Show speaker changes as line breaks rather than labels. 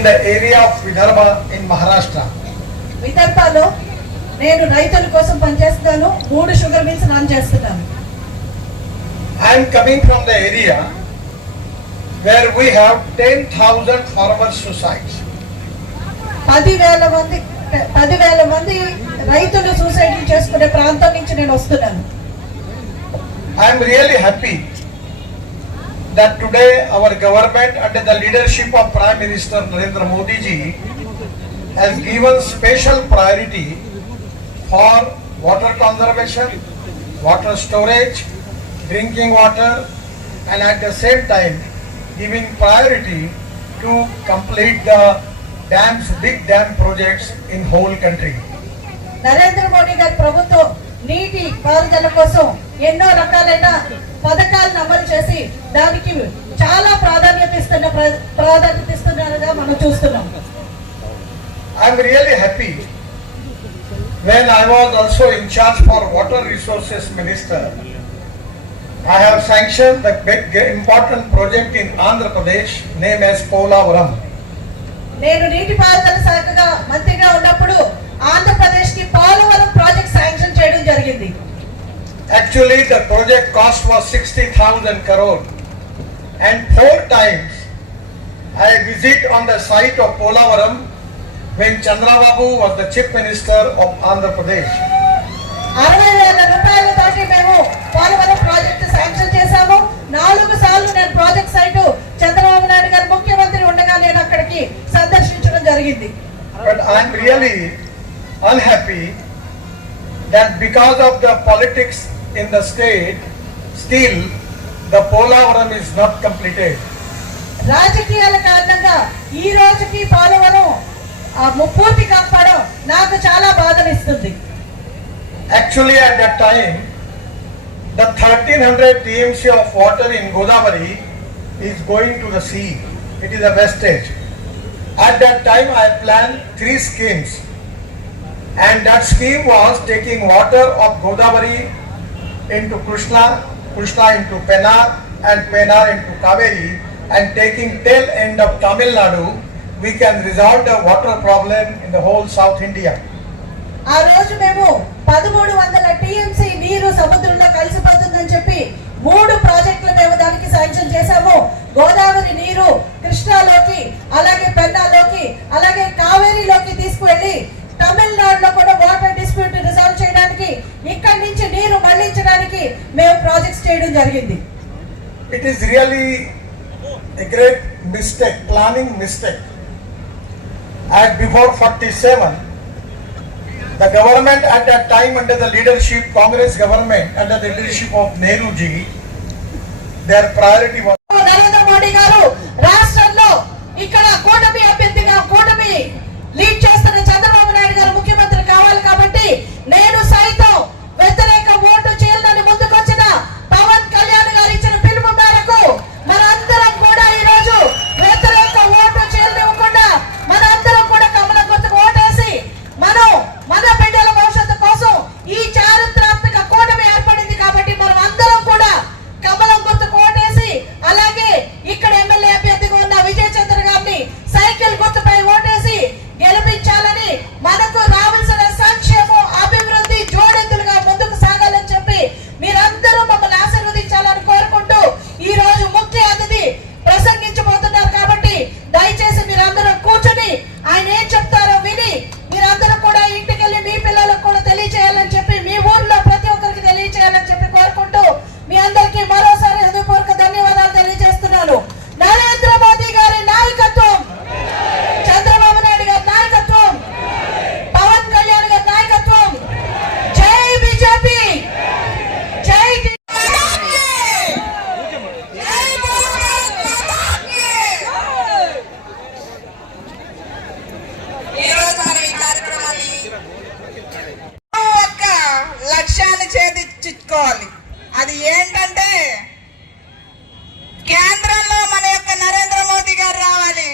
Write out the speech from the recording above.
In the area of Vidarbha in Maharashtra
విదర్భలో నేను రైతుల కోసం పని పనిచేస్తాను మూడు షుగర్ మిల్స్ రన్ చేస్తున్నాను.
I'm coming from the area where we have ten farmer societies
పదివేల మంది పదివేల మంది రైతుల సొసైటీ చేసుకునే ప్రాంతం నుంచి నేను వస్తున్నాను.
I'm really happy that today our government under the leadership of Prime Minister Narendra Modi ji has given special priority for water conservation, water storage, drinking water and at the same time giving priority to complete the dams, big dam projects in whole country.
Narendra Modi గారి ప్రభుత్వం నీటి పారుదల కోసం ఎన్నో రకాలైన పథకాలను అమలు చేసి దానికి చాలా ప్రాధాన్యత ఇస్తున్న ప్రాధాన్యత ఇస్తున్నారుగా మనం చూస్తున్నాం.
I'm really happy when I was also in charge for water resources minister I have sanction the big important project in Andhra Pradesh name as Polavaram
నేను నీటి పారుదల శాఖగా మంత్రిగా ఉన్నప్పుడు ఆంధ్రప్రదేశ్కి పోలవరం ప్రాజెక్ట్ శాంక్షన్ చేయడం జరిగింది.
Actually the project cost was sixty thousand crore And four times I visit on the site of Polavaram when Chandrababu was the chief minister of Andhra Pradesh.
అరవై వేల రూపాయలతోటి మేము పోలవరం ప్రాజెక్టు శాంక్షన్ చేశాము నాలుగు సార్లు నేను ప్రాజెక్ట్ సైటు చంద్రబాబు నాయుడు గారు ముఖ్యమంత్రి ఉండగా నేను అక్కడికి సందర్శించడం జరిగింది
But I am really unhappy that because of the politics in the state, the Polavaram is not completed.
రాజకీయాల కారణంగా ఈ రోజుకి పోలవరం పూర్తి కాకపోవడం నాకు చాలా బాధనిస్తుంది
Actually, at that time, the 1300 TMC of water in Godavari is going to the sea. It is a wastage. At that time, I planned three schemes. And that scheme was taking water of Godavari into Krishna, Krishna into Penar, and Penar into Kaveri, and taking tail end of Tamil Nadu, we can resolve the water problem in the whole South India.
ఆ రోజు మేము పదమూడు వందల TMC నీరు సముద్రంలో కలిసిపోతుందని చెప్పి మూడు ప్రాజెక్టులు మేము దానికి శాంక్షన్ చేశాము గోదావరి నీరు కృష్ణాలోకి చేయడం జరిగింది
It is really a great mistake, planning mistake. At before 47, the government at that time under the leadership, Congress government, under the leadership of Nehru ji, their priority was
Narendra Modi గారు అది ఏంటంటే కేంద్రంలో మన యొక్క నరేంద్ర మోదీ గారు రావాలి.